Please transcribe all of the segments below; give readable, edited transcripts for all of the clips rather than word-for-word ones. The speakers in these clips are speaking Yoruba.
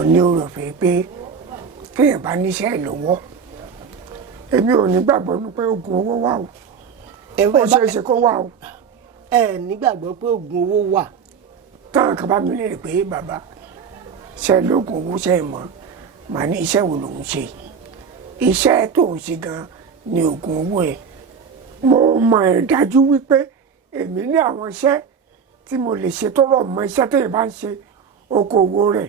mo ní oore ọ̀fẹ́ pé téèyàn bá níṣẹ́ ìlọ́wọ́ èmi ò ní gbàgbọ́ ní pé oògùn owó wà o ó ṣeé ṣe kó wà o. ẹ nígbàgbọ́ pé oògùn owó wà. táwọn kan bá mi lè rí pé bàbá ṣe lóògùn owó ṣe é mọ́ màá ní iṣẹ́ wo lòun ṣe iṣẹ́ tó ń ṣe gan ni oògùn owó ẹ̀ mo mọ̀ ẹ́ dájú wípé èmi ní àwọn iṣẹ́ tí mo lè ṣe tó rọ̀ mọ́ iṣẹ́ téèyàn bá ń ṣe okòwò rẹ̀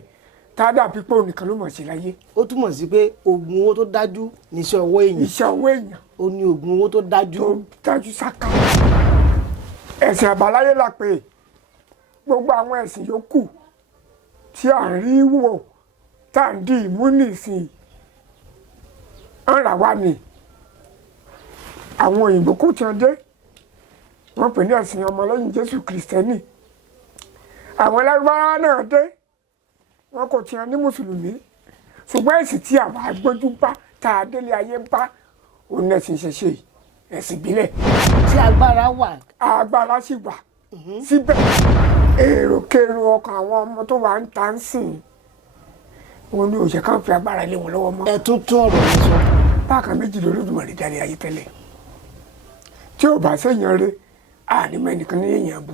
tá a dàbí pé òun nìkan ló mọ̀ sí láyé. ó túmọ̀ sí pé oògùn owó tó dájú ní iṣẹ́ ọwọ́ èèyàn. iṣẹ́ ọwọ́ èèyàn. ó ní oògùn owó tó dájú. tó dájú sáká. ẹ̀sìn àbáláyé la pé gbogbo àwọn ẹ̀sìn yòókù tí à ń rí wò tá à ń di ìmúnisìn ọ̀rà wa ni àwọn òyìnbó kò tí wọ́n dé wọ́n pè ní ẹ̀sìn ọmọlẹ́yìn Jésù Kristẹni àwọn Lárúbáwá náà dé wọ́n kò tí wọ́n ní mùsùlùmí ṣùgbọ́n ẹ̀sìn tí àwa gbójú bá tá a délé ayé bá òun ẹ̀sìn ṣẹṣẹ ẹ̀sìn ìbílẹ̀. tí agbára wà. agbára sì wà síbẹ̀ èròkèrò ọkàn àwọn ọmọ tó wà ń ta ń sìn wọn ní òṣè kan fi agbára lé wọn lọ́wọ́ mọ́. ẹ tún tún ọ̀rọ̀ mi sọ. bákan méjì lÓlódùmarè dálé ayé tẹ́lẹ̀ tí ò bá séèyàn rẹ àní mẹ́nìkan ní èèyàn bú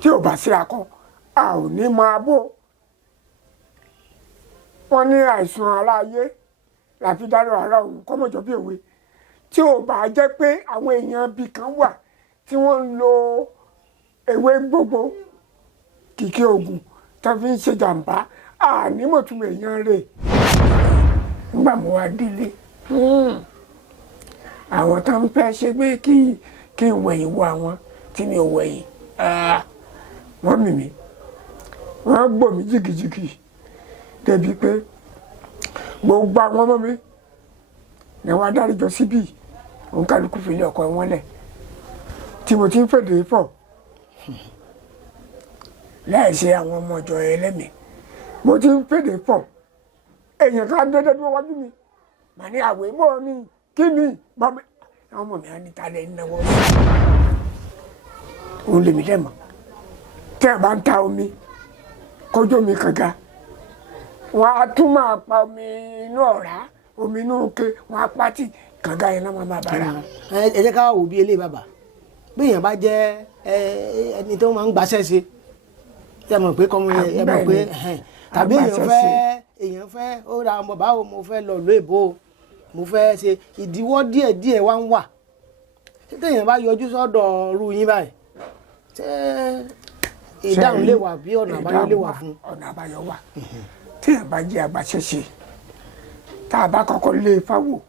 tí ò bá sí akọ a ò ní máa bó wọn ní àìsàn aráyé làfi dárò ara òun kọ́mọ̀jọ́ bí òwe tí ò bá jẹ́ pé àwọn èèyàn bíi kan wà tí wọ́n ń lo ewé gbogbo kìkì oògùn tó fi ń ṣe jàǹbá ànímọ̀túmọ̀ èèyàn rẹ̀ nígbà mo wá délé àwọn tó ń fẹ́ ṣe pé kí n wẹ̀yìn wo àwọn tí mi ò wẹ̀yìn wọ́n mì mí wọ́n gbò mí jìgìjìgì débi pé gbogbo àwọn ọmọ mi ni wọ́n adáríjọ síbí òun kálukú fi lé ọkọ wọn lẹ̀ tí mo ti ń fèdè pọ̀ láìsí àwọn ọmọ ọjọ́ ẹlẹ́mìí mo ti ń fèdè pọ̀ èèyàn ká dédé bí wọ́n wájú mi mà ní àwẹ̀ mọ́ ni kí ni bọ́mọ àwọn ọmọ mi á ní ta lẹ́ náwó sí òun lèmi dẹ̀ mọ̀ tí a bá ń ta omi kójú omi kànga wọn á tún máa pa omi inú ọ̀rá omi inú ke wọn á pátì kànga yẹn náà máa bára. ẹ jẹ́ ká wò bí eléyìí bàbá bí èèyàn bá jẹ́ ẹni tó máa ń gbaṣẹ́ ṣe ẹ mọ̀ pé kọ́mọ ẹ mọ̀ pé tàbí èèyàn fẹ́ ó ra ọmọ báwo mo fẹ́ lọ lóòbó mo fẹ́ ṣe ìdíwọ́ díẹ̀díẹ̀ wá ń wà téèyàn bá yọjú sọ́dọ̀ ọ̀rú yín báyìí ṣé ìdáhùn lè wà bí ọ̀nà àbáyọ lè wà fún. ọ̀nà àbáyọ wà téèyàn bá jẹ́ agbaṣẹ́ṣe tá a bá kọ́kọ́ lé fáwọ̀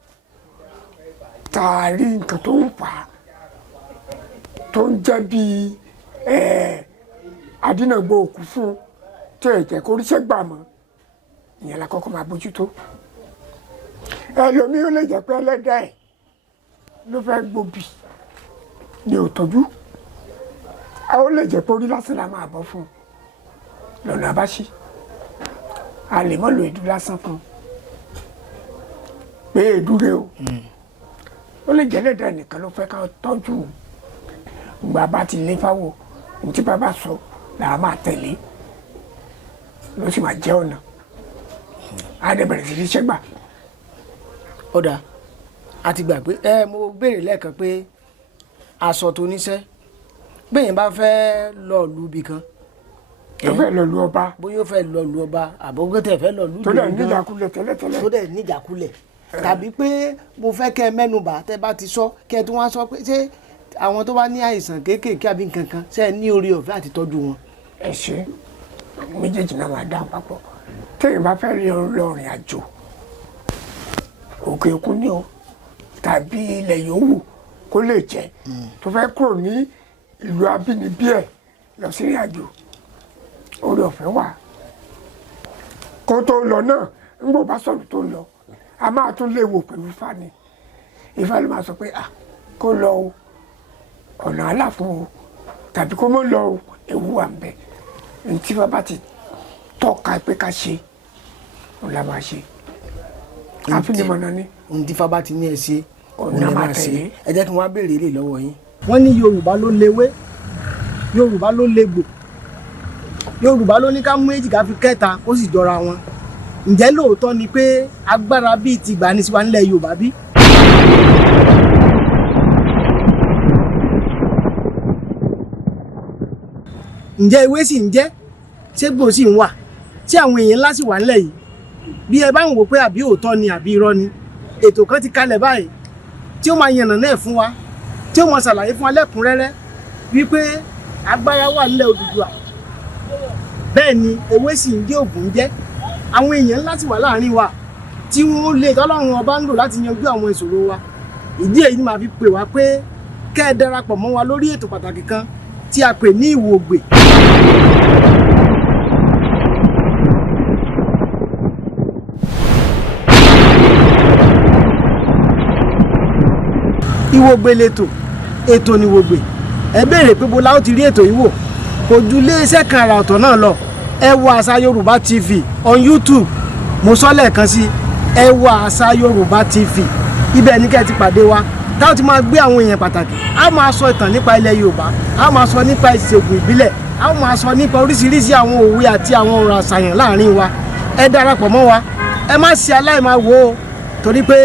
tá a rí nǹkan tó ń fà á tó ń jẹ́ bíi adínàgbò òkú fún tó ẹ̀jẹ̀ kó ríṣẹ́ gbà mọ́ ìyẹn la kọ́kọ́ máa bójútó ẹlòmíì ó lè jẹ́ pé ẹlẹ́dàá ẹ̀ ló fẹ́ gbòbì ní òtọ́jú ó lè jẹ́ pé orí lásán la máa bọ́ fún un lọ́nà àbáṣí a lè mọ́ lo èédú lásán fún un pé èédú rẹ o ó lè jẹ́ ẹlẹ́dàá nìkan ló fẹ́ ká tọ́jú gbà bá ti lé fáwọ̀ ní tí bàbá sọ làá máa tẹ̀lé ló sì máa jẹ́ ọ̀nà á dẹ̀ bẹ̀rẹ̀ sí ní ṣẹ́gbà. ọ̀dà a ti gbà pé mo béèrè lẹ́ẹ̀kan pé aṣọ tó níṣẹ́ bẹ́ẹ̀ bá fẹ́ lọ lu ibì kan. tó fẹ́ lọ lu ọba. bóyá ó fẹ́ lọ lu ọba àbọ̀gẹ́tẹ̀ fẹ́ lọ lu tó dẹ̀ níjàkulẹ̀ tẹ́lẹ̀tẹ́lẹ̀. tó dẹ̀ níjàkulẹ̀ tàbí pé mo fẹ́ kẹ́ ẹ mẹ́nubà tẹ́ bá ti sọ kẹ́ ẹ tún wá sọ pé ṣé àwọn tó bá ní àìsàn kéékèèké àbí nǹkan kan ṣé ẹ ní orí ọ̀fẹ́ àti tọ́jú wọn. ẹ ṣe méjèèjì náà máa dá papọ̀ téèyàn bá fẹ́ rí lọ́rìn àjò òkè òkun ni o tàbí ilẹ̀ yòówù kó lè jẹ́ tó fẹ́ kúrò ní ìlú abínibí ẹ̀ lọ sí ìrìn àjò orí ọ̀fẹ́ wà kó tó lọ náà ń gbọ́ bá sọ̀rọ̀ tó lọ a máa tún lè wò pẹ̀lú Ifá ni Ifá ló máa sọ pé kó lọ o ọ̀nà àlà fún o tàbí kó mọ́ lọ o ewu wà ń bẹ ní tí bàbá ti tọ́ka pé ká ṣe òun la máa ṣe àfinimọ̀nà ni. ohun tí Ifá bá ti ní ẹ ṣe òun la máa tẹ̀lé. ẹ jẹ́ kí wọ́n á béèrè ilé lọ́wọ́ yín. wọ́n ní Yorùbá ló léwé Yorùbá ló légbò Yorùbá ló ní ká mú èjì ká fi kẹta kó sì jọra wọn. Ǹjẹ́ lóòótọ́ ni pé agbára bíi ti gbà ní sí wa nílẹ̀ Yorùbá bí? Ǹjẹ́ ewé sì ń jẹ́? Ṣé gbò sì ń wà? Tí àwọn èèyàn ńlá sì wà nílẹ̀ yìí? Bí ẹ bá ń wò pé àbí òótọ́ ni àbí irọ́ ni, ètò kan ti kalẹ̀ báyìí tí ó máa yànnà náà fún wa, tí ó máa ṣàlàyé fún wa lẹ́kùnrẹ́rẹ́ wípé agbára wà nílẹ̀ Odùduwà. Bẹ́ẹ̀ ni ewé sì ń jẹ́ ògùn ń jẹ́. Àwọn èèyàn ńlá sì wà láàrin wa tí wọ́n lè tọ́lọ́run ọba ń lò láti yanjú àwọn ìṣòro wa. Ìdí èyí ni màá fi pè wá pé kẹ́ ẹ darapọ̀ mọ́ wa lórí ètò pàtàkì kan tí a pè ní Ìwògbè. Ìwògbè lètò, ètò ni Ìwògbè. Ẹ béèrè pé bó la ó ti rí ètò yìí wò, kò ju iléeṣẹ́ kan àrà ọ̀tọ̀ náà lọ. Ẹ wo Àṣà Yorùbá TV on YouTube. Mo sọ lẹ́ẹ̀kan sí, ẹ wo Àṣà Yorùbá TV. Ibẹ̀ ni kẹ́ ẹ ti pàdé wa. Tá ó ti máa gbé àwọn èèyàn pàtàkì. A máa sọ ìtàn nípa ilẹ̀ Yorùbá. A máa sọ nípa ìṣègùn ìbílẹ̀. A máa sọ nípa oríṣiríṣi àwọn òwe àti àwọn ọ̀rọ̀ àṣàyàn láàrin wa. Ẹ darapọ̀ mọ́ wa. Ẹ má ṣe aláìmáa wò ó, torí pé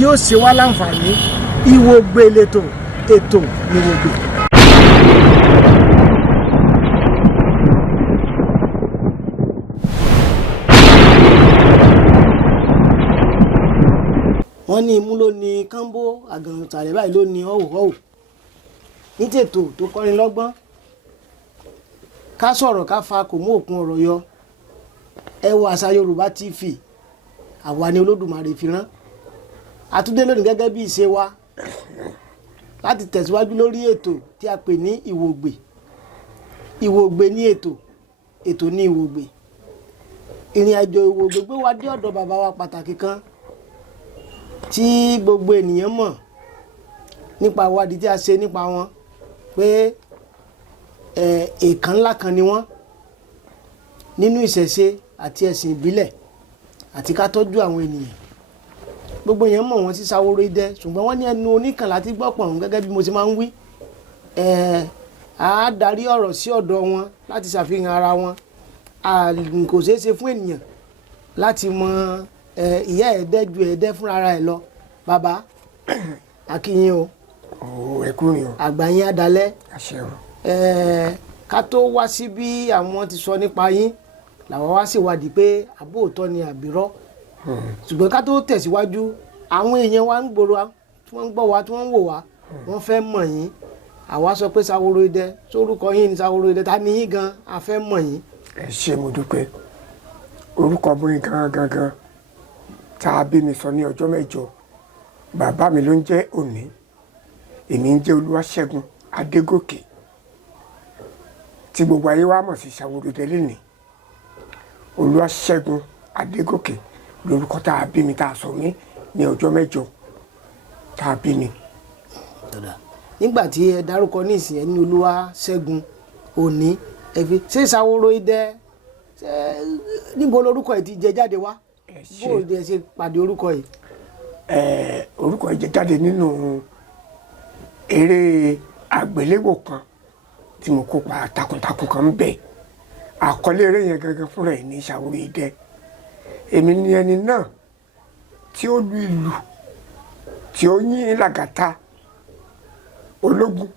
yóò ṣe wá láǹfààní. Ìwògbè lètò, ètò ni Ìwògbè. Wọ́n ní imú ló ní kánbó, àgànrùn tààrẹ báyìí ló ní ọ̀wọ̀. Ní tètò tó kọ́ni lọ́gbọ́n, ká sọ̀rọ̀ ká fa kò mú òkun ọ̀rọ̀ yọ. Ẹ wo Àṣà Yorùbá TV, àwa ni Olódùmarè fi rán. Àtúndé lónìí gẹ́gẹ́ bí ìṣe wa láti tẹ̀síwájú lórí ètò tí a pè ní Ìwògbè. Ìwògbè ní ètò, ètò ní Ìwògbè. Ìrìn àjò Ìwògbè gbé wa dé ọ̀dọ̀ bàbá wa pàtàkì kan tí gbogbo ènìyàn mọ̀ nípa ìwádìí tí a ṣe nípa wọn pé èèkàn ńlá kan ni wọ́n nínú ìṣẹ̀ṣe àti ẹ̀sìn ìbílẹ̀ àti ká tọ́jú àwọn ènìyàn. Gbogbo èèyàn mọ̀ wọ́n sí Ṣaworo Idẹ, ṣùgbọ́n wọ́n ní ẹnu oníkan láti gbọ́ pọ̀n gẹ́gẹ́ bí mo ṣe máa ń wí. A darí ọ̀rọ̀ sí ọ̀dọ̀ wọn láti ṣàfihàn ara wọn. Kò ṣeé ṣe fún ènìyàn láti mọ ìyá ẹ̀ẹ́dẹ́ ju ẹ̀ẹ́dẹ́ fúnra ara ẹ̀ lọ. Bàbá akínyìn o. Ẹkùnrin o. Àgbà yín adalẹ́. Àṣẹ o. Ká tó wá sí bí àwọn ti sọ nípa yín làwọn wá ṣèwádìí pé àbóòtọ́ ni àbírọ́. Ṣùgbọ́n ká tó tẹ̀síwájú, àwọn èèyàn wa ń gbòòrò tí wọ́n ń gbọ́ wa tí wọ́n ń wò wá, wọ́n fẹ́ mọ̀ yín. Àwa sọ pé Ṣaworo Idẹ, sórúkọ yín ni Ṣaworo Idẹ, ta ni yín gan? A fẹ́ mọ̀ yín. Ẹ ṣé mo dúpẹ́. Orúkọ mi gangan tá a bí mi sọ ní ọjọ́ mẹ́jọ. Bàbá mi ló ń jẹ́ Òní. Èmi ń jẹ́ Olúwaṣẹ́gun Adégòkè, tí gbogbo ayé wa mọ̀ sí Ṣaworo Idẹ lénìí. Olúwaṣẹ́gun Adégòkè lórúkọ tá a bí mi, tá a sọ mí ní ọjọ́ mẹ́jọ tá a bí mi. Nígbà tí ẹ dárúkọ ní ìsìn ẹ ní Olúwaṣẹ́gun Òní, ẹ fi ṣé Ṣaworo Idẹ níbo lorúkọ ẹ ti jẹ jáde wá? Bó o dẹ ṣe pàdé orúkọ yìí? Orúkọ yìí jẹ jáde nínú eré àgbéléwò kan tí mo kópa takuntakun kan ń bẹ. Àkọlé eré yẹn gangan fúnra ẹ̀ ní Ṣaworo Idẹ. Èmi ni ẹni náà tí ó lu ìlù, tí ó yín làgàtà ológun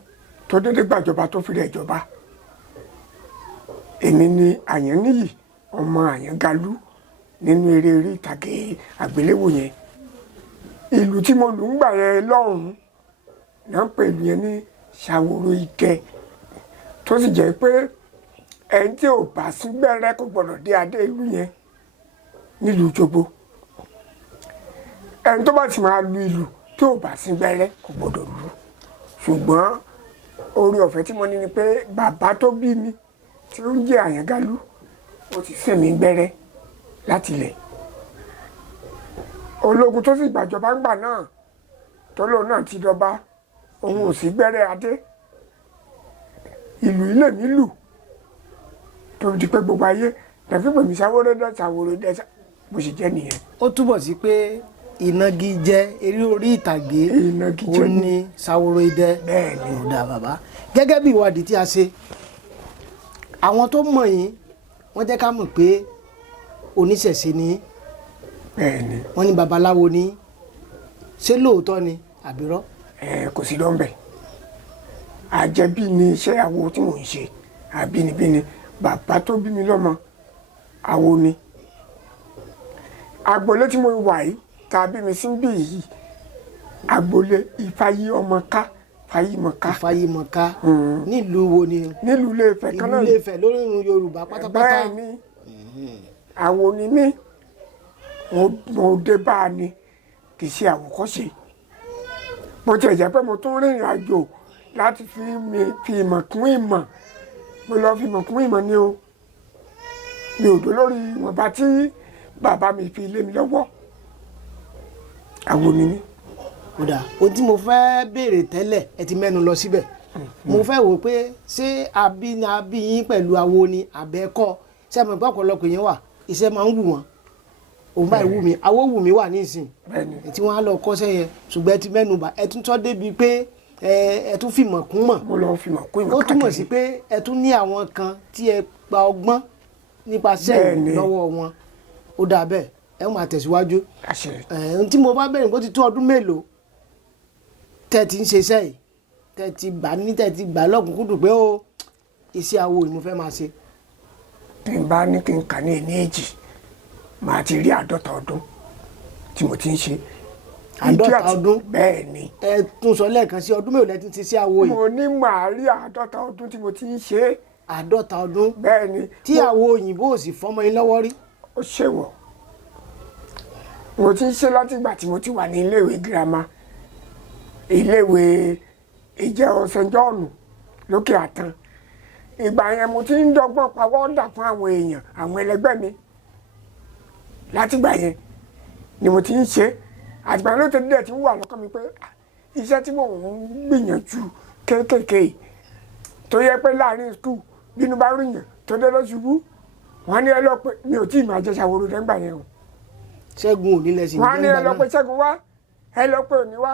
tó dédé gbàjọba tó fi rẹ̀ jọba. Èmi ni Àyànníyì ọmọ Àyàngalú nínú eré orí ìtàgé àgbéléwò yẹn. Ìlù tí mo lù ń gbà yẹn lọ́hùn-ún náà ń pè ìlù yẹn ní Ṣaworo Idẹ, tó sì jẹ́ pé ẹni tí ò bá sí gbẹ́rẹ́ kò gbọ́dọ̀ dé adé ìlú yẹn nílùú Òjògbó. Ẹni tó bá ti máa lu ìlù tí ò bá sí gbẹ́rẹ́ kò gbọ́dọ̀ lù. Ṣùgbọ́n orí ọ̀fẹ́ tí mo ní ni pé bàbá tó bí mi tí ó ń jẹ́ Àyàngalú ó ti sìn mí gbẹ́rẹ́ láti ilẹ̀. Ológun tó sì gbàjọba ńgbà náà tó lóun náà ti dọba, òun ò sí gbẹ́rẹ́ adé. Ìlú ilé mi lù tó di pé gbogbo ayé tàbí pèmí Ṣaworo Idẹ, Ṣaworo Idẹ bó ṣe jẹ́ nìyẹn. Ó túbọ̀ sí pé ìnagijẹ eré orí ìtàgé ó ní Ṣaworo Idẹ. Bẹ́ẹ̀ni. Ó dá bàbá. Gẹ́gẹ́ bí ìwádìí tí a ṣe, àwọn tó mọ̀ yín wọ́n jẹ́ ká mọ̀ pé oníṣẹ̀ṣe ni bẹ́ẹ̀ ni wọ́n ní babaláwo ni ṣé lóòótọ́ ni àbírọ́. kò sí lọ́nbẹ̀ àjẹbí ni iṣẹ́ awo tí mò ń ṣe àbínibí ni bàbá tó bí mi lọ́mọ awo ni agboolé tí mo wà yìí tá a bí mi sí bí yìí agboolé Ifáyí ọmọ ká Fáyímọ̀ká. Fáyímọ̀ká nílùú wo ni. nílùú Ilé-Ifẹ̀ kan náà. ìlú Ilé-Ifẹ̀ lórí irun Yorùbá pátápátá. bẹ́ẹ̀ ni àwo ni mí mo dé bá a ni kì í ṣe àwòkọ́ṣe bó tiẹ̀ jẹ́ pé mo tún rìnrìn àjò láti fi ìmọ̀ kún ìmọ̀ mo lọ fi ìmọ̀ kún ìmọ̀ ni o mi ò dó lórí ìwọ̀nba tí bàbá mi fi lé mi lọ́wọ́ àwo ni mí. kódà ohun tí mo fẹ́ béèrè tẹ́lẹ̀ ẹ ti mẹ́nu lọ síbẹ̀ mo fẹ́ wò pé ṣé àbí yín pẹ̀lú awo ni àbẹ́kọ́ ṣé àmọ́ ìpá ọ̀pọ̀lọpọ̀ yẹn wà iṣẹ́ máa ń wù wọ́n òun báyìí wù mí awo wù mí wà nísìn tí wọ́n á lọ kọ́ṣẹ́ yẹn ṣùgbọ́n ẹ ti mẹ́nu bà ẹ tún tọ́ débi pé ẹ tún fìmọ̀ kún mọ̀ mo lọ fìmọ̀ kún ìmọ̀ ó túmọ̀ sí pé ẹ tún ní àwọn kan tí ẹ gba ọgbọ́n nípasẹ̀ lọ́wọ́ wọn ó dà bẹ́ẹ̀ ẹ máa tẹ̀síwájú ohun tí mo bá bẹ̀rẹ̀ bó ti tó ọdún mélòó tẹ́ ti ń ṣe iṣẹ́ yìí tẹ́ ti gbà lọ́kùnkúndùn pé ó iṣẹ́ awo ni mo fẹ́ máa ṣe. tí n bá ní kí n kà ní ẹni èjì màá ti rí 50 ọdún tí mo ti ń ṣe. 50 ọdún bẹ́ẹ̀ ni. ẹ tún sọ lẹ́ẹ̀kan sí ọdún mélòó lẹ ti ń ṣe iṣẹ́ awo yìí. mo ní màá rí 50 ọdún tí mo ti ń ṣe. 50 ọdún. bẹ́ẹ̀ ni. tí àwo òyìnbó ò sì fọmọ yín lọ́wọ́ rí. ó ṣèwọ̀ mo ti ń ṣe látìgbà tí mo ti wà ní iléèwé girama iléèwé ìjẹ́ St. John lókè àtàn ìgbà yẹn mo ti ń dọ́gbọ́n pawọ́dà fún àwọn èèyàn àwọn ẹlẹgbẹ́ mi látìgbà yẹn ni mo ti ń ṣe àtìgbà ló ti dẹ̀ ti ń wà lọ́kàn mi pé iṣẹ́ tí mò ń gbìyànjú kéékèèké tó yẹ pé láàrin skul bínú bá rìnyàn tó dé lọ ṣubú wọn ní ẹ lọ pé mi ò tí ì máa jẹ ṣàwòrò dẹ́gbà yẹn o. Ṣẹ́gun òní lẹ́sìn wọn ní ẹ lọ pé Ṣẹ́gun wá ẹ lọ pé òní wá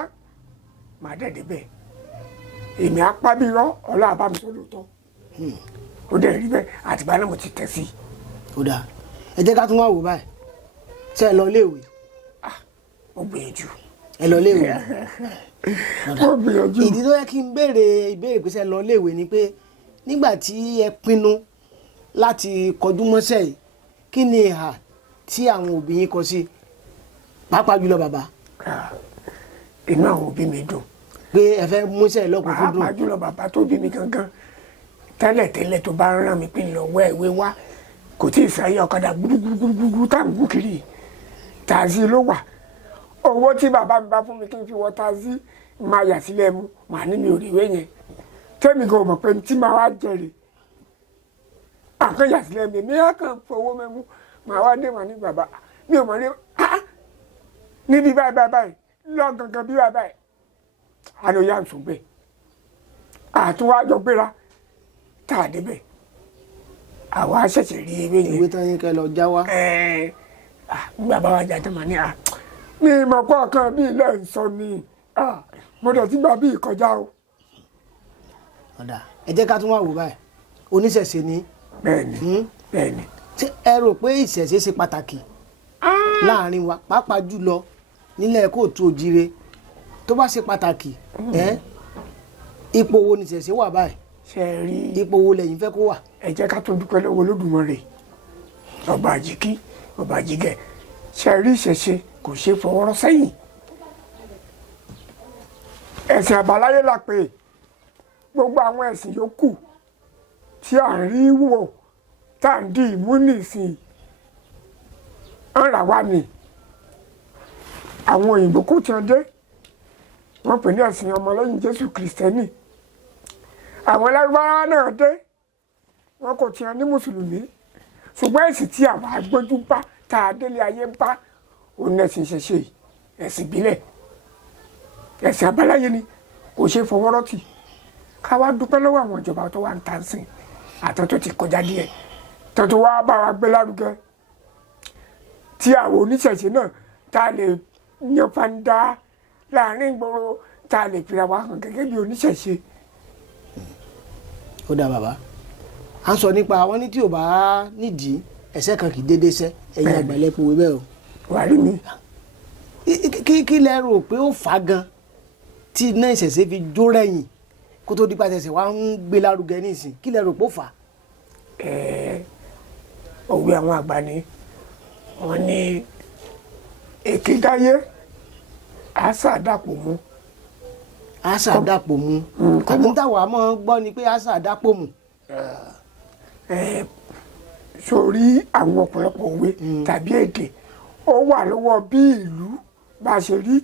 màá dẹ̀ débẹ̀ èmi apá bí rán ọlọ́ àbámisọ́ lóòótọ́ ó dẹ̀ rí bẹ́ẹ̀ àtìgbà náà mo ti tẹ̀ sí i. ó dáa ẹ jẹ́ ká tún wá wò báyìí ṣé ẹ lọ léèwé. mo gbìyànjú. ẹ lọ léèwé. mo gbìyànjú. ìdí tó yẹ kí n béèrè ìbéèrè pé ṣé ẹ lọ léèwé ni pé nígbà tí ẹ pinnu láti kọjú mọ́ṣẹ́ yìí kí ni ìhà tí àwọn òbí yín kọ sí pàápàá jùlọ bàbá. inú àwọn òbí mi dùn. pé ẹ fẹ́ múṣẹ́ lọ́kùnkúndùn. pàápàá jùlọ bàbá tó bí mi gangan tẹ́lẹ̀tẹ́lẹ̀ tó bá rán mi pé ń lọ wẹ́ ìwé wá kò tí ì sáyé ọ̀kadà gbúgbúgbúgbú tá à ń gún kiri tàzí ló wà owó tí bàbá mi bá fún mi kí n fi wọ tàzí máa yà sílẹ̀ mu màá ní mi ò rí ìwé yẹn tẹ́mi kò mọ̀ pé tí máa wá jẹrè àkàn yà sílẹ̀ mi á kàn fowó mẹ́mú màá wá dé màá ní bàbá mi ò mọ̀ ní níbi báyìí lọ gangan bí báyìí àlọ́ yà ń sùn bẹ́ẹ̀ àtúwájọ gbéra tá a débẹ̀ àwa ṣẹ̀ṣẹ̀ rí ewé yẹn. ìwé tán yín kẹ́ lọ já wá. bàbá wa jà tó máa ní mi mọ̀ kọ́ kan bí ilé ń sọ ni mo dẹ̀ ti gbà bí ìkọjá o. ọ̀dà ẹ jẹ́ ká tún wá wò báyìí oníṣẹ̀ṣe ni. bẹ́ẹ̀ni bẹ́ẹ̀ni. ṣé ẹ rò pé ìṣẹ̀ṣe ṣe pàtàkì láàrin wa pàápàá jùlọ nílẹ̀ kóòtù òjire tó bá ṣe pàtàkì ipò wo ni ìṣẹ̀ṣe wà báyìí. ṣe é rí ipò wo lẹ́yìn fẹ́ kó wà. ẹ jẹ́ ká tó dúpẹ́ lọ́wọ́ Olódùmarè ọba àjíkí ọba àjígẹ̀ ṣe rí ìṣẹ̀ṣe kò ṣe fọwọ́rọ́ sẹ́yìn ẹ̀sìn àbáláyé la pè gbogbo àwọn ẹ̀sìn yòókù tí à ń rí wò tá à ń di ìmú nìsín ń rà wá ni àwọn òyìnbó kò tí wọ́n dé wọ́n pè ní ẹ̀sìn ọmọlẹ́yìn Jésù Kristẹni àwọn Lárúbáwá náà dé wọ́n kò tí wọ́n ní mùsùlùmí ṣùgbọ́n ẹ̀sìn tí àwọn agbójú bá tá a délé ayé bá òun ẹ̀sìn ṣẹṣẹ ẹ̀sìn ìbílẹ̀ ẹ̀sìn àbáláyé ni kò ṣe fọwọ́rọ́ tì ká wá dúpẹ́ lọ́wọ́ àwọn ìjọba tó wà ń tà sí àtọ́ tó ti kọjá díẹ̀ tó tó wá bá wa gbé lárugẹ tí àwọn oníṣẹ̀ṣe náà tá a lè yan fanda láàrin ìgboro tá a lè fira wa hàn gẹ́gẹ́ bí oníṣẹ̀ṣe. ó dá bàbá à ń sọ nípa wọn ní tí ò bá nídìí ẹsẹ̀ kan kì í dédé sẹ́ ẹ̀yin àgbàlẹ́pọ̀ wí bẹ́ẹ̀ o. wà á rí mi. kí lẹ rò pé ó fà á gan tí iná ìṣẹ̀ṣe fi jó rẹ̀yìn kó tó dípa ṣẹ̀ṣẹ̀ wá ń gbé lárugẹ nísìn kí lẹ rò pé ó fà á. òwe àwọn àgbà ni wọ́n ní èké dáyé àṣà dàpọ̀ mú. àṣà dàpọ̀ mú tàbí táwa máa ń gbọ́ ni pé àṣà dàpọ̀ mú. sórí àwọn ọ̀pọ̀lọpọ̀ òwe tàbí èdè ó wà lọ́wọ́ bí ìlú bá ṣe rí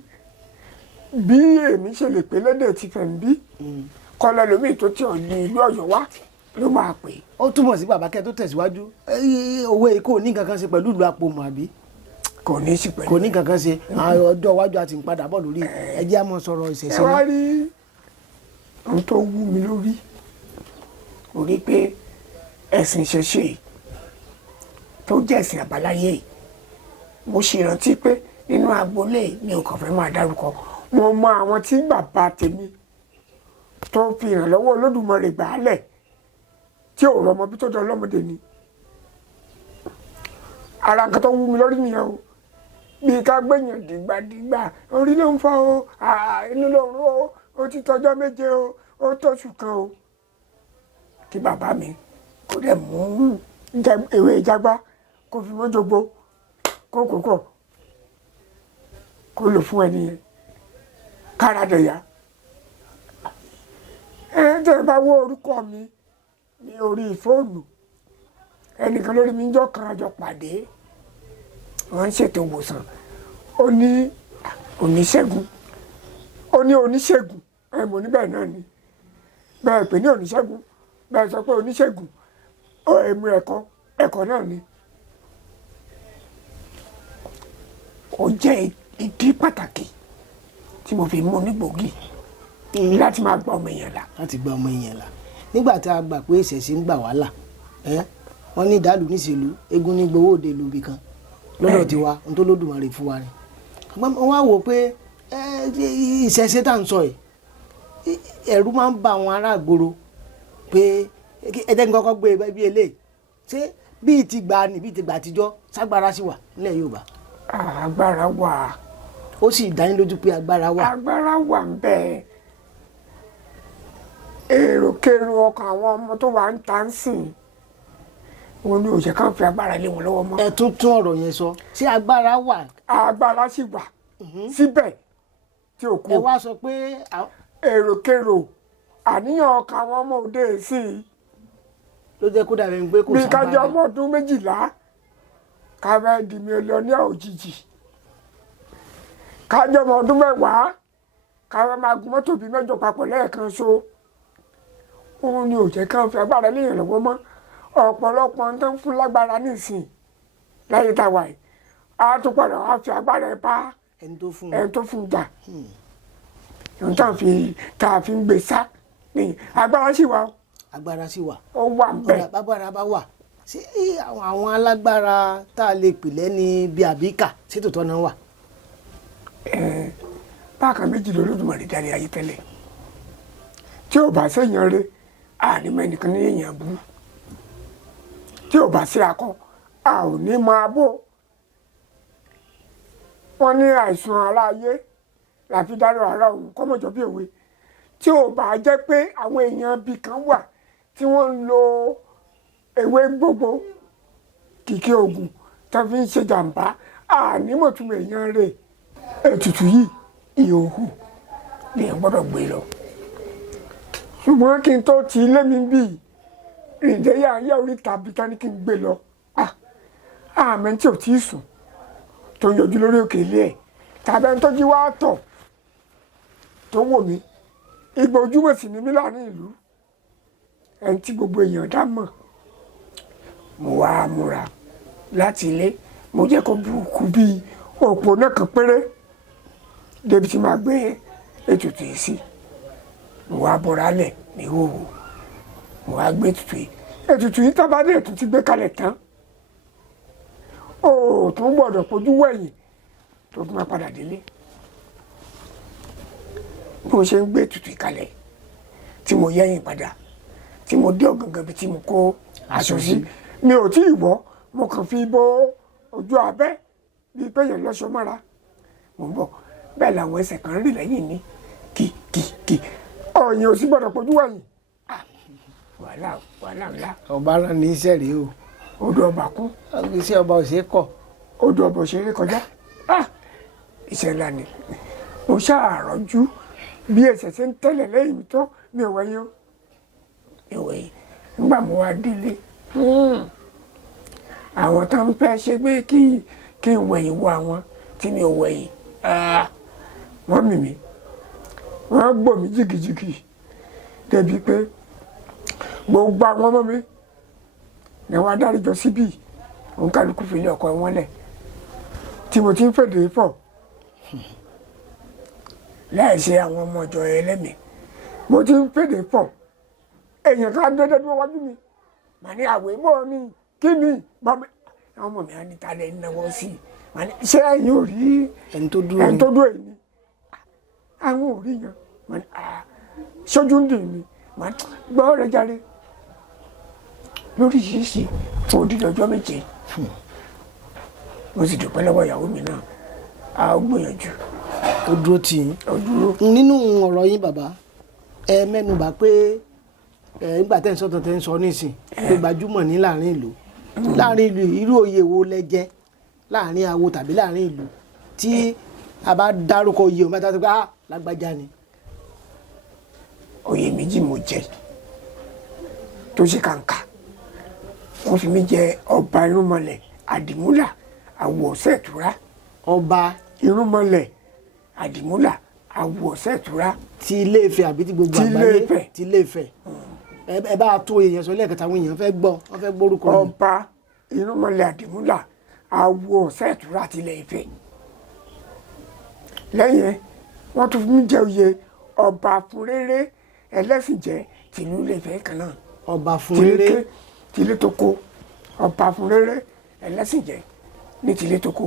bí èmi ṣe lè pè lédè tí fẹ̀ ń bí kọ́lẹ́ lómi tó tí ò ní ìlú Ọ̀yọ́ wá ló máa pè. ó túmọ̀ sí bàbá kẹ́ tó tẹ̀síwájú òwe kò ní kankan ṣe pẹ̀lú ìlú àpòmù àbí. kò ní sí pẹ̀lú. kò ní kankan ṣe ọjọ́ iwájú àti ìpadà bọ̀ lórí ẹjẹ́ àmọ́ sọ̀rọ̀ ìṣẹ̀ṣẹ̀. ẹ wá rí ohun tó wú mi lórí mo rí pé ẹ̀sìn ìṣẹ̀ṣe tó jẹ́ ẹ̀sìn àbáláyé mo ṣe rántí pé nínú agboolé mi ò kàn fẹ́ máa dárúkọ mo mọ àwọn tí bàbá tèmi tó fi ìrànlọ́wọ́ Olódùmarè gbàálẹ̀ tí ò rọmọ bí tó dán ọlọ́mọdé ni ara nǹkan tó wú mi lórí nìyẹn o bí ká gbẹ̀yàn dìgbàdìgbà orí ló ń fọ́ o inú ló ń ro ó ti tọjọ́ méje o ó tóṣù kan o kí bàbá mi kó dẹ̀ mú ewé ìjágbá kó fi mọ́jọ́gbó kó kókó kó lò fún ẹni yẹn kára dẹ̀yà tẹ́ bá wọ orúkọ mi ní orí fóònù ẹnìkan lórí mi ń jọ́ kan àjọ pàdé wọ́n ń ṣètò ìwòsàn ó ní oníṣègùn mo ní bẹ́ẹ̀ náà ni bẹ́ẹ̀ pè ní oníṣègùn bẹ́ẹ̀ sọ pé oníṣègùn ẹ̀mú ẹ̀kọ́ náà ni. ó jẹ́ ìdí pàtàkì tí mo fi mú onígbòógì láti máa gba ọmọ èèyàn là. láti gba ọmọ èèyàn là nígbà tá a gbà pé ìṣẹ̀ṣe ń gbà wá là wọ́n ní ìdálù níṣèlú eégún ní gbowó òde ìlú ibìkan lọ́dọ̀ tiwa ohun tó lódùmarè fún wa ni. wọ́n wá wò pé ìṣẹ̀ṣe tá à ń sọ yìí ẹ̀rù máa ń ba àwọn ará ìgboro pé ẹ̀jẹ̀ nǹkan kan gbé bí eléyìí ṣé bíi ti gbà ní bíi ti gbà àtijọ́ ságbára sí wà nílẹ̀ Yorùbá. agbára wà. ó sì dánilójú pé agbára wà. agbára wà ń bẹ èròkèrò ọkàn àwọn ọmọ tó wà ń ta ń sìn wọn ní òṣè kan fi agbára lé wọn lọ́wọ́ mọ́. ẹ tún ọ̀rọ̀ yẹn sọ ṣé agbára wà. agbára sì wà síbẹ̀ tí ò kú. ẹ wá sọ pé. èròkèrò àníyàn ọkàn àwọn ọmọ òde sí i. ló jẹ́ kó dàbí pé kò sábà. bí kájọ ọmọ ọdún 12 káfẹ́ di mílíọ̀nìà òjijì kájọ ọmọ ọdún 10 káfẹ́ máa gun mọ́tò bíi 8 papọ̀ lẹ́ẹ̀kan so òun ni òjẹ́ kan fi agbára léèyàn lọ́wọ́ mọ́ ọ̀pọ̀lọpọ̀ tó ń fún lágbára nísìn láyé tá a wà yìí a tún padà wá fi agbára ẹ bá ẹni tó fún jà ohun tá a fi ń gbé sá ní agbára sì wà. agbára sì wà. ó wà bẹ́ẹ̀. agbára bá wà ṣé àwọn alágbára tá a lè pè lẹ́ni bíi àbíkà ṣé tòótọ́ náà wà. bákan méjì lolódùmarè darí ayé tẹ́lẹ̀ tí ò bá séèyàn rẹ̀ ànímọ́ ẹnìkan ní èèyàn burú tí ò bá sí akọ a ò ní máa bó wọn ní àìsàn ara ayé làfi dárò ara òun kọ́mọ̀jọ́ bí òwe tí ò bá jẹ́ pé àwọn èèyàn bíi kan wà tí wọ́n ń lo ewé gbogbo kìkì oògùn tó fi ń ṣe jàǹbá ànímọ̀túmọ̀ èèyàn rẹ̀ ètùtù yìí ìhòòhò ni ẹ̀ gbọ́dọ̀ gbé lọ ṣùgbọ́n kí n tó ti ilé mi bíi ìdẹ́yà ayé orí tàbí tání kí n gbé lọ àmì tí ò tí ì sùn tó yọjú lórí òkè ilé ẹ̀ tàbí ẹni tó jí wá tọ̀ tó wò mí ìgbà ojúmọ̀ sí ni mí láàrin ìlú ẹni tí gbogbo èèyàn dá mọ̀ mo wá múra láti ilé mo jẹ́ kó burúkú bíi òpó náà kan péré débi tí máa gbé ètùtù yìí sí mo wá bọ́ra lẹ̀ ní hòhò mo wá gbé ètùtù yìí tá bá dé ètùtù ti gbé kalẹ̀ tán ó tún gbọ́dọ̀ fojú wẹ̀yìn tó fi máa padà délé bí mo ṣe ń gbé ètùtù yìí kalẹ̀ tí mo yẹ̀yìn padà tí mo dé ọ̀gangan bí tí mo kó aṣọ sí mi ò tí ì wọ̀ mo kàn fi bo ojú abẹ́ bíi pé yẹn lọ́ṣọ mọ́ra mo ń bọ̀ bẹ́ẹ̀ làwọn ẹsẹ̀ kan rìn lẹ́yìn ní kì ọ̀yìn ò sí gbọ́dọ̀ pojú wẹ̀yìn wàhálà ńlá. ọba rán ní iṣẹ́ rèé o. odò ọba kún. iṣẹ́ ọba ò ṣe é kọ̀. odò ọba ò ṣe é kọjá iṣẹ́ ńlá ni mo ṣàròjú bí ẹsẹ̀ ṣe ń tẹ̀lẹ̀ lẹ́yìn mi tó mi ò wẹ̀yìn o mi ò wẹ̀yìn nígbà mo wá délé àwọn tó ń fẹ́ ṣe pé kí n wẹ̀yìn wo àwọn tí mi ò wẹ̀yìn wọ́n mì mí wọ́n gbò mí jìgìjìgì débi pé gbogbo àwọn ọmọ mi ni wọ́n adáríjọ síbí òun kálukú fi ilé ọkọ wọn lẹ̀ tí mo ti ń fèdè pọ̀ láì ṣe àwọn ọmọ ọjọ́ ẹlẹ́mìí mo ti ń fèdè pọ̀ èèyàn kan dédé dúró wájú mi màá ní àwẹ̀ bọ́ ni kí ni bàbá àwọn ọmọ mi á ní talẹ̀ ń náwó sí i màá ní ṣé ẹ̀yin ò rí ẹni tó dúró yìí ni àwọn ò rí yan màá ní ṣojú ń dì mí màá gbọ́ rẹ̀ jáde lóríṣiríṣi fún odidi ọjọ́ méje mo sì dúpẹ́ lọ́wọ́ ìyàwó mi náà a gbìyànjú. ó dúró tì í. ó dúró. nínú ọ̀rọ̀ yín bàbá ẹ mẹ́nubà pé nígbà tẹ́ ń sọ tẹ́ ń sọ nísìn pé gbajúmọ̀ ní láàrin ìlú irú oyè wo lẹ jẹ láàrin awo tàbí láàrin ìlú tí a bá dárúkọ oyè òun bá tó pé lágbájá ni. oyè méjì mo jẹ tó ṣe kàǹkà wọ́n fi mí jẹ ọba irúnmọlẹ̀ àdìmúlà àwọ̀ ìtura. ọba irúnmọlẹ̀ àdìmúlà àwọ̀ ìtura. ti Ilé-Ifẹ̀ àbí ti gbogbo àgbáyé ti Ilé-Ifẹ̀. ẹ bá tó èèyàn sọ lẹ́ẹ̀kẹta àwọn èèyàn fẹ́ gbọ́ wọ́n fẹ́ gbórúkọ mi. ọba irúnmọlẹ̀ àdìmúlà àwọ̀ ìtura ti Ilé-Ifẹ̀. lẹ́yìn wọ́n tún fi mí jẹ oyè ọba fúnréré ẹlẹ́sìnjẹ́ tìlú Ilé-Ifẹ̀ kan náà. ọba fúnréré tìlé tó kó ọba fúnréré ẹlẹ́sìnjẹ́ ní tìlé tó kó.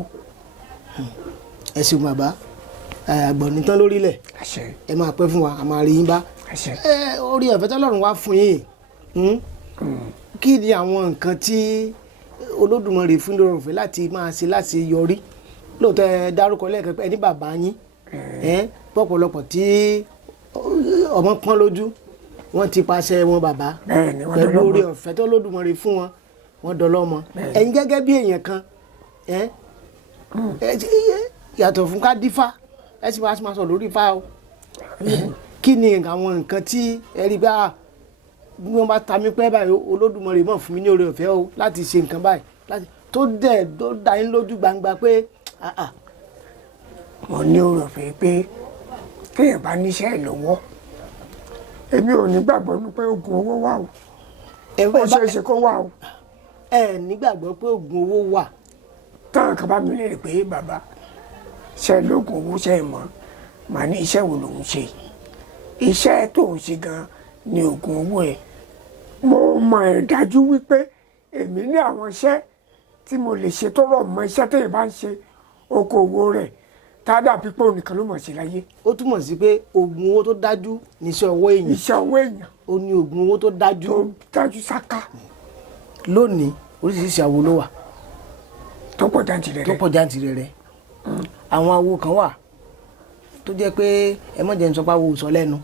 ẹ ṣeun bàbá àgbọ̀nì tán lórílẹ̀ ẹ máa pẹ́ fún wa a máa rí yín bá. orí ọ̀fẹ́ tọ́lọ́run wá fún yín kí ni àwọn nǹkan tí Olódùmarè fún lórí ọ̀fẹ́ láti máa ṣe láti yọrí lóòótọ́ ẹ dárúkọ lẹ́ẹ̀kan pé ẹni bàbá yín pọ̀pọ̀lọpọ̀ tí ọmọ pọ́n lójú wọ́n ti paṣẹ wọn bàbá pẹ̀lú orí ọ̀fẹ́ tó Olódùmarè fún wọn wọ́n dọlọ́mọ ẹ̀yin gẹ́gẹ́ bí èèyàn kan yàtọ̀ fún ká dífá ẹ sì máa sọ lórí ifá o kí ni àwọn nǹkan tí ẹ rí bá bí wọ́n bá ta mí pẹ́ báyìí Olódùmarè mọ̀ fún mi ní orí ọ̀fẹ́ o láti ṣe nǹkan báyìí tó dá yín lójú gbangba pé mo ní orí ọ̀fẹ́ pé kéèyàn bá níṣẹ́ lọ́wọ́ èmi ò ní gbàgbọ́ pé oògùn owó wà o ó ṣeé ṣe kó wà o. ẹ nígbàgbọ́ pé oògùn owó wà. táwọn kan bá mi lè rí pé bàbá ṣe lóògùn owó ṣe mọ́ màá ní iṣẹ́ wo lòun ṣe iṣẹ́ tó ń ṣe gan ni oògùn owó ẹ̀ mo mọ̀ ẹ́ dájú wípé èmi ní àwọn iṣẹ́ tí mo lè ṣe tó rọ̀ mọ́ iṣẹ́ téèyàn bá ń ṣe okòwò rẹ̀ tádà pípọ̀ nìkan ló mọ̀ sí láyé. ó túmọ̀ sí pé oògùn owó tó dájú ní iṣẹ́ ọwọ́ èèyàn. iṣẹ́ ọwọ́ èèyàn. ó ní oògùn owó tó dájú. tó dájú sáká. lónìí oríṣiríṣi awo ló wà. tó pọ̀ jàǹtìrẹrẹ. tó pọ̀ jàǹtìrẹrẹ. àwọn awo kan wà tó jẹ́ pé ẹ mọ̀ jẹ́ ń sọ pé awo sọ lẹ́nu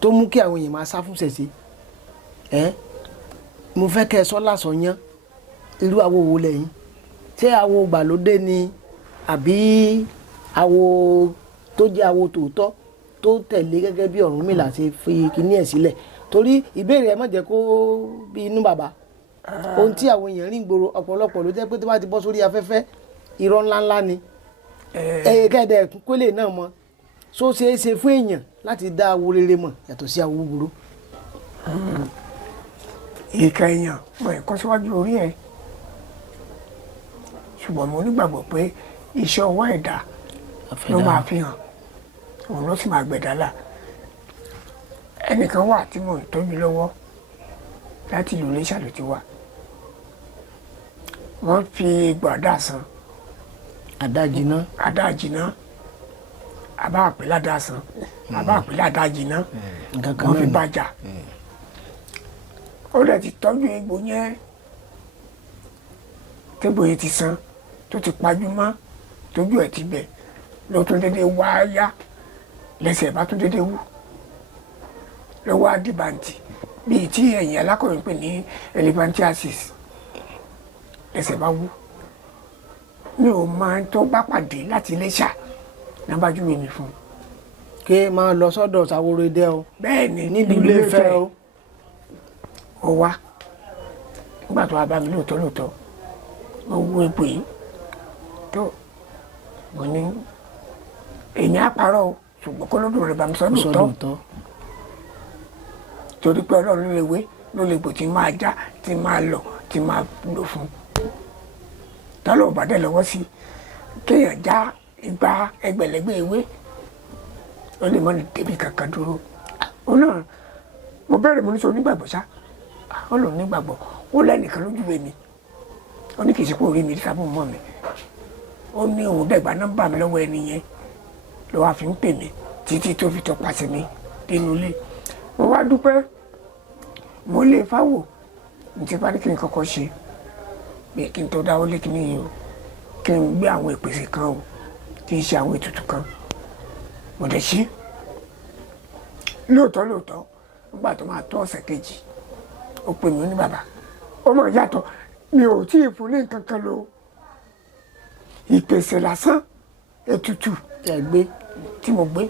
tó mú kí àwọn èèyàn máa sá fún ṣẹ̀ṣẹ̀ mo fẹ́ kẹ́ ẹ sọ lásán yán irú awo wo lẹ́yìn ṣé awo gbàlódé ni àbí awo tó jẹ́ awo tòótọ́ tó tẹ̀lé gẹ́gẹ́ bí Ọ̀rúnmìlà ṣe fi kíní ẹ̀ sílẹ̀ torí ìbéèrè ẹ má jẹ́ kó bí inú bàbá ohun tí àwọn èèyàn rí gbòòrò ọ̀pọ̀lọpọ̀ ló jẹ́ pé tó bá ti bọ́ sórí afẹ́fẹ́ irọ́ ńláńlá ni kẹ́ẹ̀dẹ̀ kólé náà mọ́ so ṣeé ṣe fún èèyàn láti dá awo rere mọ̀ yàtọ̀ sí awo búburú. ìka èèyàn mọ ẹ̀kọ́ síwájú orí ẹ̀ ṣùgbọ́n mo nígbàgbọ́ pé iṣẹ́ ọwọ́ ẹ̀dá ló máa fi hàn òun ló sì máa gbẹ̀dálà ẹnìkan wà tí mò ń tóbi lọ́wọ́ láti ìlú Iléṣà ló ti wà wọ́n fi egbò àdá san àdá jiná àbá àpèlà àdá san àbá àpèlà àdá jiná wọ́n fi bàjà ó dẹ̀ ti tọ́jú egbò yẹn tégbò yẹn ti san tó ti pajú mọ́ tójú ẹ̀ ti bẹ̀ ló tún dédé wá yá lẹ́sẹ̀ bá tún dédé wú lọ́wọ́ àdìbàǹtì bíi tí ẹ̀yìn alákọ̀wé ń pè ní elephantiasis lẹ́sẹ̀ bá wú mi ò máa tó bá pàdé láti Iléṣà nábàjú mi fún un. kí máa lọ sọ́dọ̀ Ṣàwòrèdé o. bẹ́ẹ̀ ni nílùú Ilé-Ifẹ̀ o. ó wá nígbà tó wá bá mi lóòótọ́ mo wú egbò yìí tó mo ní èmi á parọ́ o ṣùgbọ́n kó lódò rẹ̀ bá mi sọ lóòótọ́ torí pé Ọlọ́run lè wé ló lè gbò tí máa já tí máa lọ tí máa lò fún tọ́lọ̀ bàdẹ́ lọ́wọ́ sí kéèyàn já igba ẹgbẹ̀lẹ́gbẹ̀ ewé ó lè mọ́ ní débi kankan dúró ó náà mo bẹ̀rẹ̀ mo ní sọ onígbàgbọ́ ṣá ó lọ nígbàgbọ́ ó lẹ́nìkan lójú rẹ̀ mi ó ní kì í ṣe pé orí mi sábà mọ́ mi ó ní òun dẹ̀gbà nọ́mbà mi lọ́wọ́ ẹni yẹn ló wá fi ń pè mí títí tó fi tọpasẹ̀ mi nínú ilé mo wá dúpẹ́ mo lè fáwò ní ti bá ní kí n kọ́kọ́ ṣe pé kí n tó dáwọ́ lé kíní yìí o kí n gbé àwọn ìpèsè kan o kí n ṣe àwọn ètùtù kan mo dẹ̀ ṣe lóòótọ́ nígbà tó máa tó ọ̀sẹ̀ kejì ó pè mí ní bàbá ó mọ̀ yàtọ̀ mi ò tí ì fún ní nǹkan kan lò ìpèsè lásán ètùtù tí mo gbé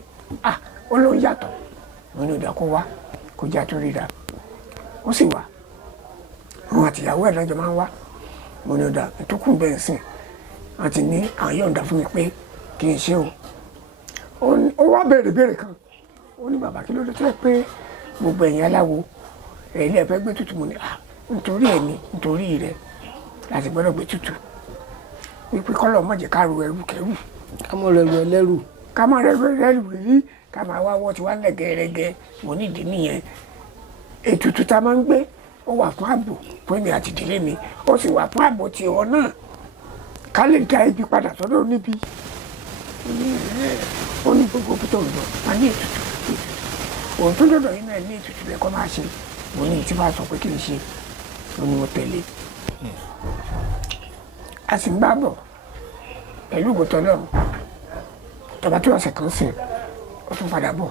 ó ló ń yàtọ̀ mo ní ọ̀dà kó wá kó já tó ríra ó sì wá àwọn àtìyàwó ẹ̀ lọ́jọ́ máa ń wá mo ní ọ̀dà tó kù bẹ́ẹ̀ sìn àti ní àwọn yọ̀ǹda fún mi pé kì í ṣe o ó wá béèrè kan ó ní bàbá kí ló dé tó yẹ pé gbogbo ẹ̀yin aláwo ilé ẹ̀fẹ́ gbé tutù mo ní nítorí ẹ̀mí nítorí rẹ̀ láti gbọ́dọ̀ gbé tutù wípé kọ́lọ̀ má jẹ́ ká ru ẹrù kẹrù ká mọ̀ rẹ̀rù ẹlẹ́rù ká má rẹ̀rù ẹlẹ́rù rí ká máa wá wọ́ ti wá lẹ̀ gẹ́rẹ́gẹ́ mo ní ìdí nìyẹn ètùtù tá a máa ń gbé ó wà fún ààbò fún èmi àti ìdílé mi ó sì wà fún ààbò tiwọn náà ká lè dá ibi padà sọ́dọ̀ níbi ó ní gbogbo tó ń lọ wá ní ètùtù òun tó dọ̀dọ̀ yín náà ní ètùtù lẹ́kọ́ máa ṣe mo ní ìtí bá sọ pé kí n ṣe mo ní mo tẹ̀lé a sì ń bá bọ̀ pẹ̀lú ìgbòtọ́ náà tọba tó ọ̀sẹ̀ kan sìn ó tún padà bọ̀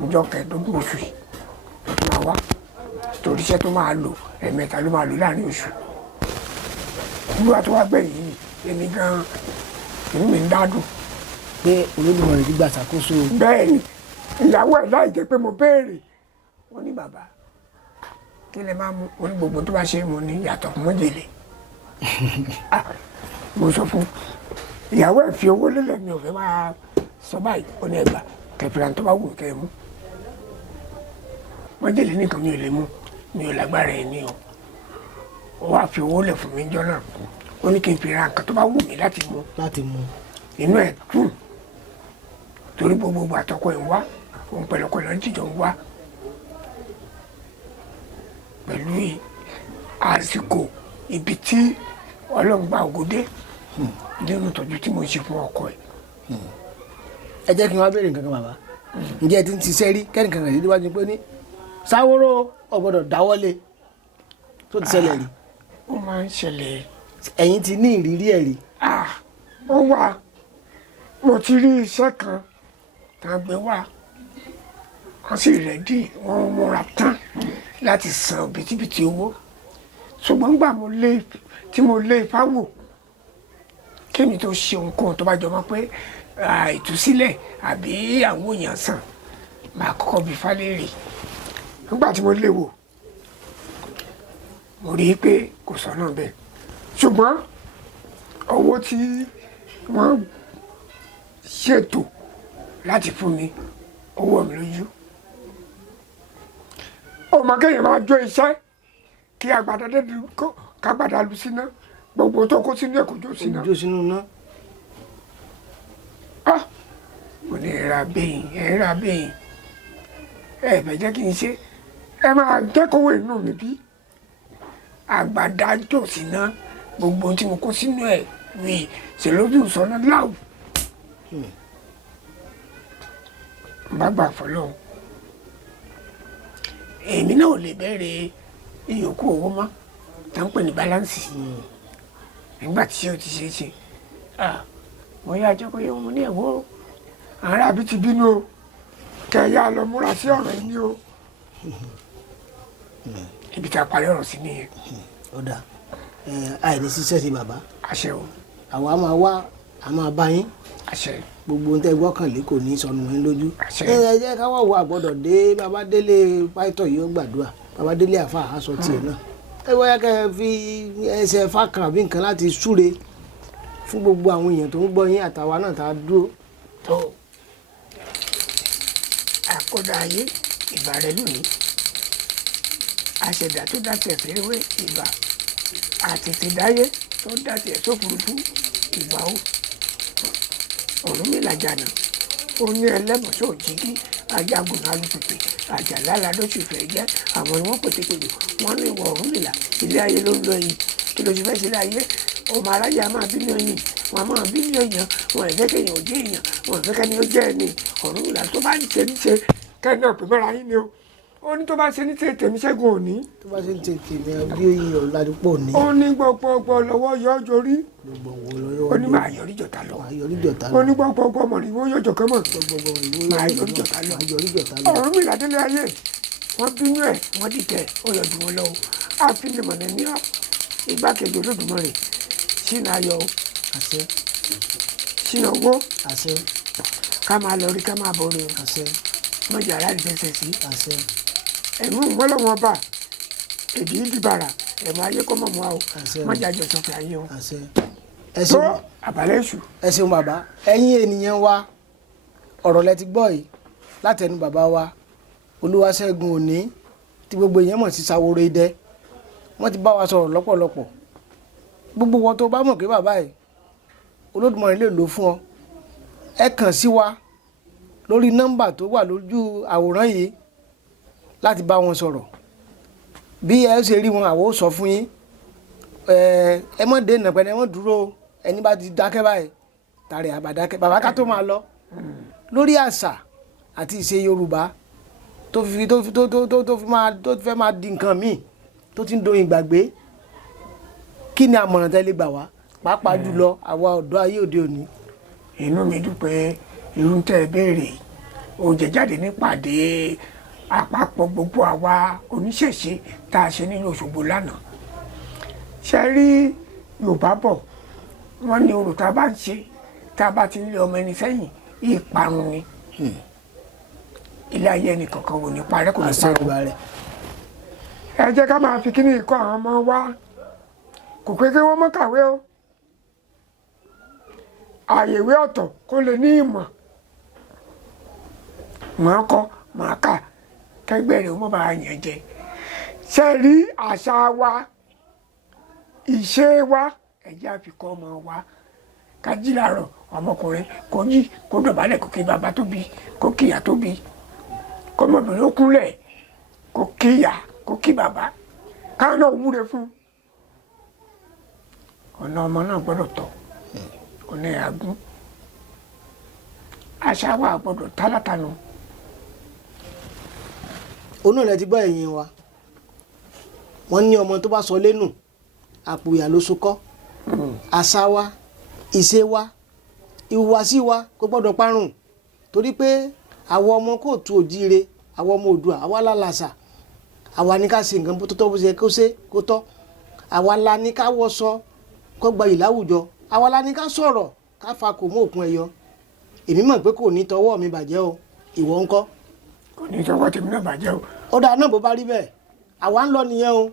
níjọ́ kẹẹ̀ẹ́dógún oṣù yìí ó tún máa wá torí iṣẹ́ tó máa lò ẹ̀ẹ̀mẹ́ta ló máa lò láàrin oṣù nígbà tó wá gbẹ̀yìn yìí èmi gan-an inú mi ń dádùn pé Olódùmarè ti gbà ṣàkóso. bẹ́ẹ̀ ni ìyàwó ẹ̀ láì jẹ́ pé mo béèrè wọ́n ní bàbá kí lè máa mú oní gbogbo tó bá ṣe mo ní yàtọ̀ fún mọ́jèlé mo sọ fún ìyàwó ẹ̀ fi owó lélẹ̀ mi ò fẹ́ máa sọ báyìí ó ní ẹgbà kẹfìrà tó bá wù kẹ́ ẹ mú mọ́jèlé nìkan mi ò lè mú mi ò lágbára ẹ̀ ní o ó wá fi owó lẹ̀ fún mi jọ náà ó ní kí n fi ra nǹkan tó bá wù mí láti mú inú ẹ̀ dùn torí gbogbo àtọkọ ẹ̀ ń wá òun pẹ̀lú ọkọ náà jíjọ ń wá pẹ̀lú àsìkò ibi tí Ọlọ́run gba ògòdé nínú ìtọ́jú tí mo ṣe fún ọkọ ẹ̀. ẹ jẹ́ kí n wá béèrè nǹkan kan bàbá ǹjẹ́ ẹ ti ń ṣiṣẹ́ rí kẹ́nìkan rẹ̀ níwájú pé ní Sáwórò ọ̀gbọ́dọ̀ dáwọ́lé tó ti ṣẹlẹ̀ rí. ó máa ń ṣẹlẹ̀. ẹ̀yin ti ní ìrírí ẹ̀ rí. ó wà mo ti rí iṣẹ́ kan tá a gbé wá wọ́n sì rẹ̀dí wọ́n múra tán láti san bìtìbìtì owó ṣùgbọ́n gbà tí mo lé Ifá wò kémi tó ṣe ohunkóhun tó bá jọ mọ́ pé ìtúsílẹ̀ àbí àwọn èèyàn sàn máa kọ́kọ́ bí Ifá léèrè nígbà tí mo lé wò mo rí i pé kò sọ́nà bẹ́ẹ̀ ṣùgbọ́n owó tí wọ́n ṣètò láti fún mi owó mi lójú ọmọ kéèyàn máa jó iṣẹ́ kí kágbádá lu síná gbogbo tó kó sínú ẹ̀kọ́ jó síná. jó sínú ná. mo ní ẹ̀rà bẹ́yìn ẹ fẹ́ jẹ́ kí n ṣe ẹ máa jẹ́kọ̀wé inú mi bí àgbàdá jó síná gbogbo tí mo kó sínú ẹ̀ rí ṣèlójú sọ́nà láwù. bá gbà fọlọ́hún èmi náà ò lè bẹ̀rẹ̀ ìyókù owó mọ́ tá ń pè ní báláǹsì nígbà tí ó ti ṣe é ṣe mo yá jẹ́ kó yẹ wọn ní ẹ̀wọ́ ààrẹ àbí ti bínú o kẹ̀yà lọ múra sí ọ̀rọ̀ yìí ni o ibi tá a parí ọ̀rọ̀ sí nìyẹn. ó dà àìní ṣiṣẹ́ sí bàbá. àṣẹ o. àwa máa wá a máa bá yín. àṣẹ. gbogbo ohun tẹ́ gbọ́kànlé kò ní sọnù yín lójú. àṣẹ. ẹ jẹ́ káwọ́ wo àgbọ̀dọ̀ dé bàbá délé pàìtọ́ yìí ó gbàdúrà bàbá délé àfa aṣọ tiẹ̀ náà. ẹ wáyà kẹ́ ẹ fi ẹsẹ̀ fákan àbí nǹkan láti súre fún gbogbo àwọn èèyàn tó ń gbọ́ yín àtàwa náà tá a dúró. tó àkọ́dá ayé ìbà rẹ lónìí àṣẹ̀dá tó dá tiẹ̀ fẹ́rẹ́wé ìbà àtètèdáyé tó dá tiẹ̀ sófurufú ìbà ó Ọ̀rúnmìlà jànà ó ní ẹlẹ́mọ̀ṣọ́ òjìgí ajagun alùpùpù àjàlálà lóṣù fẹ́ jẹ́ àwọn ni wọ́n pètèpèlè wọ́n ní ìwọ Ọ̀rúnmìlà ilé ayé ló ń lọ yìí kí ló ti fẹ́ sílé ayé ọmọ aráyé a máa bí ní ọyìn wọn a máa bí ní ọyàn wọn ẹ̀ fẹ́ kéèyàn ò jẹ́ èèyàn wọn ẹ̀ fẹ́ kẹ́ni ó jẹ́ ẹni Ọ̀rúnmìlà tó bá ń ṣe ní ṣe kẹ́ni náà pè mọ́ra yín ni o ó ní tó bá ṣe ní ṣe tèmi ṣẹ́gun òní. tó bá ṣe ní ṣe tèmi bí oyin ọ̀làdúpọ̀ ní. ó ní gbogbogbò lọ́wọ́ yọ ọ́ jorí. ó ní máa yọrí jọ̀tá lọ. ó ní gbogbogbò mọ̀rìwó yọjọ̀ kan mọ̀. máa yọrí jọ̀tá lọ. Ọ̀rúnmìlà délé ayé wọ́n bínú ẹ̀ wọ́n dìtẹ̀ ó yọ jù wọn lọ. àfinimọ̀nà ní ọ́ igbákejì Olódùmarè sínú ayọ̀ sínú owó ká máa lọ rí ká máa bọ̀ rí mọ̀jà aláàdì fẹsẹ̀ sí ẹ̀mú ìmọ̀lọ́wọ́n bá èdè ìdìbàrà ẹ̀mú ayé kọ́ mọ̀ mọ́ o mọ̀jà jọ sọ̀fẹ̀ ayé o tó àbálẹ̀ èṣù. ẹ ṣeun bàbá ẹ̀yin ènìyàn wa ọ̀rọ̀ lẹ ti gbọ́ yìí látẹnu bàbá wa Olúwaṣẹ́gun Òní tí gbogbo èèyàn mọ̀ sí Ṣaworo Idẹ wọ́n ti bá wa sọ̀rọ̀ lọ́pọ̀lọpọ̀ gbogbo wọn tó bá mọ̀ pé bàbá yìí Olódùmarè lè lò fún ọ ẹ kàn sí wa lórí nọ́mbà tó wà lójú àwòrán yìí láti bá wọn sọ̀rọ̀ bí ẹ ṣe rí wọn àwọ̀ ó sọ fún yín ẹ mọ̀ dé nàpẹ́ni ẹ mọ̀ dúró ẹni bá ti dákẹ́ báyìí tàrí àbàdákẹ́ bàbá ká tó máa lọ lórí àṣà àti ìṣe Yorùbá tó fẹ́ máa di nǹkan míì tó ti ń doyin gbàgbé kí ni àmọ̀ràn tẹ́lẹ̀ gbà wá pàápàá jùlọ àwa ọ̀dọ́ ayé òde òní. inú mi dùn pé irú tẹ́ ẹ béèrè oúnjẹ jáde nípàdé àpapọ̀ gbogbo àwa oníṣẹ̀ṣe tá a ṣe nínú Òṣogbo lánàá ṣe rí Yorùbá bọ̀ wọ́n ní orò tá a bá ń ṣe tá a bá ti ń lé ọmọ ẹni sẹ́yìn ìparun ni ilé ayé ẹnì kankan wò ní parẹ́ kò ní parun ẹ jẹ́ ká máa fi kíní ikọ̀ àwọn ọmọ wa kò pé kí wọ́n mọ́ kàwé o àyèwé ọ̀tọ̀ kó lè ní ìmọ̀ máa kọ́ máa kà kẹgbẹ́ rẹ̀ ó mọ̀ bá yàn jẹ ṣe rí àṣà wa ìṣe wa ẹ̀jẹ̀ àfikọ́ ọmọ wa ká jí làárọ̀ ọmọkùnrin kò jí kó dọ̀bálẹ̀ kó kí bàbá tó bí kó kíyà tó bí kó ọmọbìnrin ó kúnlẹ̀ kó kíyà kó kí bàbá káwọn náà wúre fún ọ̀nà ọmọ náà gbọ́dọ̀ tọ̀ ọ̀nà àgún àṣà wa gbọ́dọ̀ tálátanu. onú rẹ ti gbọ́ ẹ̀yìn wa wọ́n ní ọmọ tó bá sọ lẹ́nu àpò ìyá ló sokọ́ àṣà wa ìṣe wa ìhùwàsí wa kò gbọ́dọ̀ parun torí pé àwọn ọmọ kóòtù òjíire àwọn ọmọ Oòduà àwa lálàṣà àwa ní ká ṣe nǹkan bó tó tọ́ bó ṣe kó tọ́ àwa la ní ká wọṣọ kó gbayì láwùjọ àwa la ní ká sọ̀rọ̀ ká fa kò mú òkun ẹ̀yọ èmi mọ̀ pé kò ní tọwọ́ mi bàjẹ́ o ìwọ ńkọ́. kò ní tọwọ́ tèmi náà bàjẹ́ o. ó dáa náà bó bá rí bẹ́ẹ̀ àwa ń lọ nìyẹn o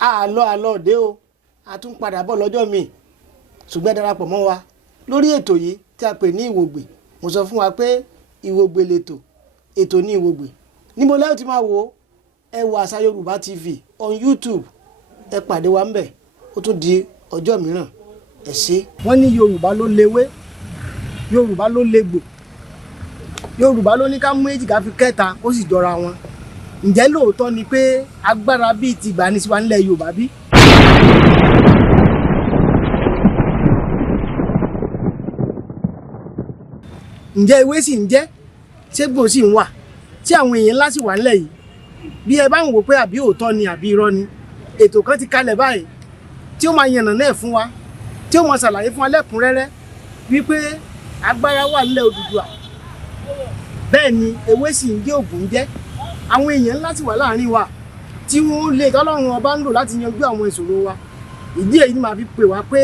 àlọ́ òde o a tún padà bọ̀ lọ́jọ́ míì ṣùgbọ́n darapọ̀ mọ́ wa lórí ètò yìí tí a pè ní Ìwògbè mo sọ fún wa pé Ìwògbè lètò ètò ní Ìwògbè níbo lẹ́yìn tí máa wò ẹ wo Àṣà Yorùbá TV on YouTube ẹ pàdé wa ńbẹ̀ ó tún di ọjọ́ mìíràn ẹ ṣé. wọ́n ní Yorùbá ló léwé Yorùbá ló légbò Yorùbá ló ní ká mú èjì ká fi kẹta ó sì jọra wọn ǹjẹ́ lóòótọ́ ni pé agbára bíi ti gbà ní tiwa nílẹ̀ Yorùbá bí? ǹjẹ́ ewé sì ń jẹ́ ṣégbò sì ń wà tí àwọn èèyàn ńlá sì wà nílẹ̀ yìí bí ẹ bá ń wò pé àbí òótọ́ ni àbí irọ́ ni ètò kan ti kalẹ̀ báyìí tí ó máa yànnà náà fún wa tí ó máa ṣàlàyé fún wa lẹ́kùnrẹ́rẹ́ wípé agbára wà nílẹ̀ Odùduwà bẹ́ẹ̀ ni ewé sì ń jẹ́ ògùn jẹ́ àwọn èèyàn ńlá sì wà láàrin wa tí wọ́n lè tọ́lọ́run ọba ń lò láti yanjú àwọn ìṣòro wa ìdí èyí ni màá fi pè wá pé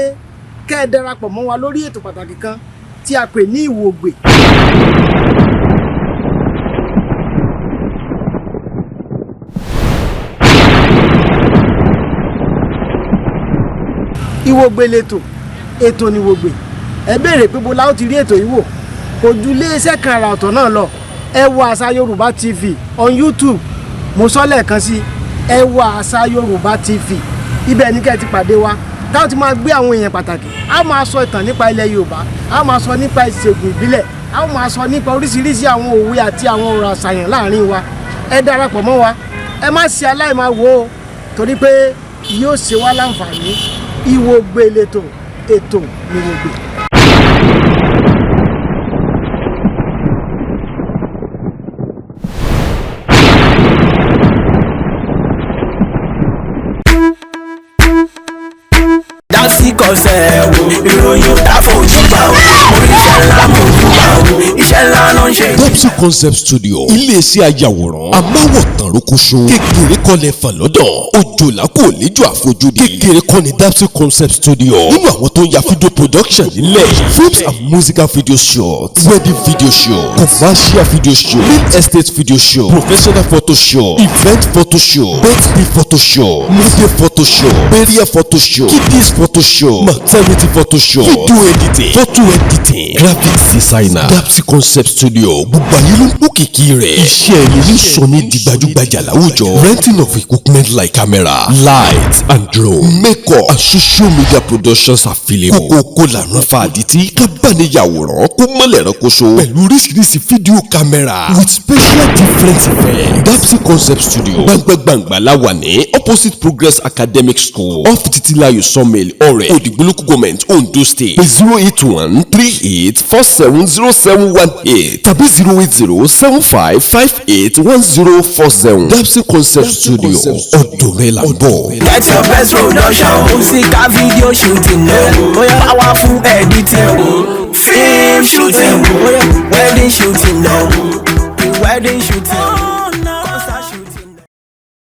kẹ́ ẹ darapọ̀ mọ́ wa lórí ètò pàtàkì kan tí a pè ní Ìwògbè. Ìwògbè lètò ètò ni Ìwògbè ẹ béèrè pé bó la ó ti rí ètò yìí wò kò ju iléeṣẹ́ kan àrà ọ̀tọ̀ náà lọ ẹ wo Àṣà Yorùbá TV on YouTube mo sọ lẹ́ẹ̀kan sí ẹ wo Àṣà Yorùbá TV ibẹ̀ ní kẹ́ ẹ ti pàdé wa táwọn ti máa gbé àwọn èèyàn pàtàkì a máa sọ ìtàn nípa ilẹ̀ Yorùbá a máa sọ nípa ìṣègùn ìbílẹ̀ a máa sọ nípa oríṣiríṣi àwọn òwe àti àwọn ọ̀rọ̀ àṣàyàn láàrin wa ẹ darapọ̀ mọ́ wa ẹ má ṣe aláìmáa wò ó torí pé yóò ṣe wá láǹfààní Ìwògbè lètò ètò ni Ìwògbè. Concept ìròyìn tá fojú bá o oríṣẹ́ ńlá fojú bá o iṣẹ́ ńlá ló ń ṣe. Dapsy Concept Studio iléeṣẹ́ ayàwòrán amáwòtán rokoṣo kékeré kọ́lẹ̀ fàlọ́dọ̀ òjòlá kò níjọ àfojúdi kékeré kọ́ ni Dapsy Concept Studio nínú àwọn tó ń ya video production nílẹ̀ films and musical video shots wedding video show commercial video show real estate video show professional photo show event photo show birthday photo show media photo show burial photo show kiddies photo show maternity photo show video editing photo editing graphics designer Dapsy Concept Studio gbogbo ayé ló ń kó kìkì rẹ̀ iṣẹ́ ẹni ní sọ ní di gbajúgbajà láwùjọ renting of equipment like camera light and drone makeup and social media productions available kókó lànà fàdítì kábàániyàwòrán kó mọ́lẹ̀ rẹ́kọ̀ṣọ́ pẹ̀lú oríṣiríṣi fídíò camera with special different effects Dapsy Concept Studio gbàngbàngbà láwà ní opposite Progress Academic School off Titilayo Sawmill ọ̀rẹ́ Òdìgbò local government Ondo State 08138470718 tàbí 08075581040 Dapsy Concept Studio ọ̀dọ̀ rẹ̀ là ń bọ̀. Get your best production musical video shooting powerful editing film shooting wedding shooting wedding shooting.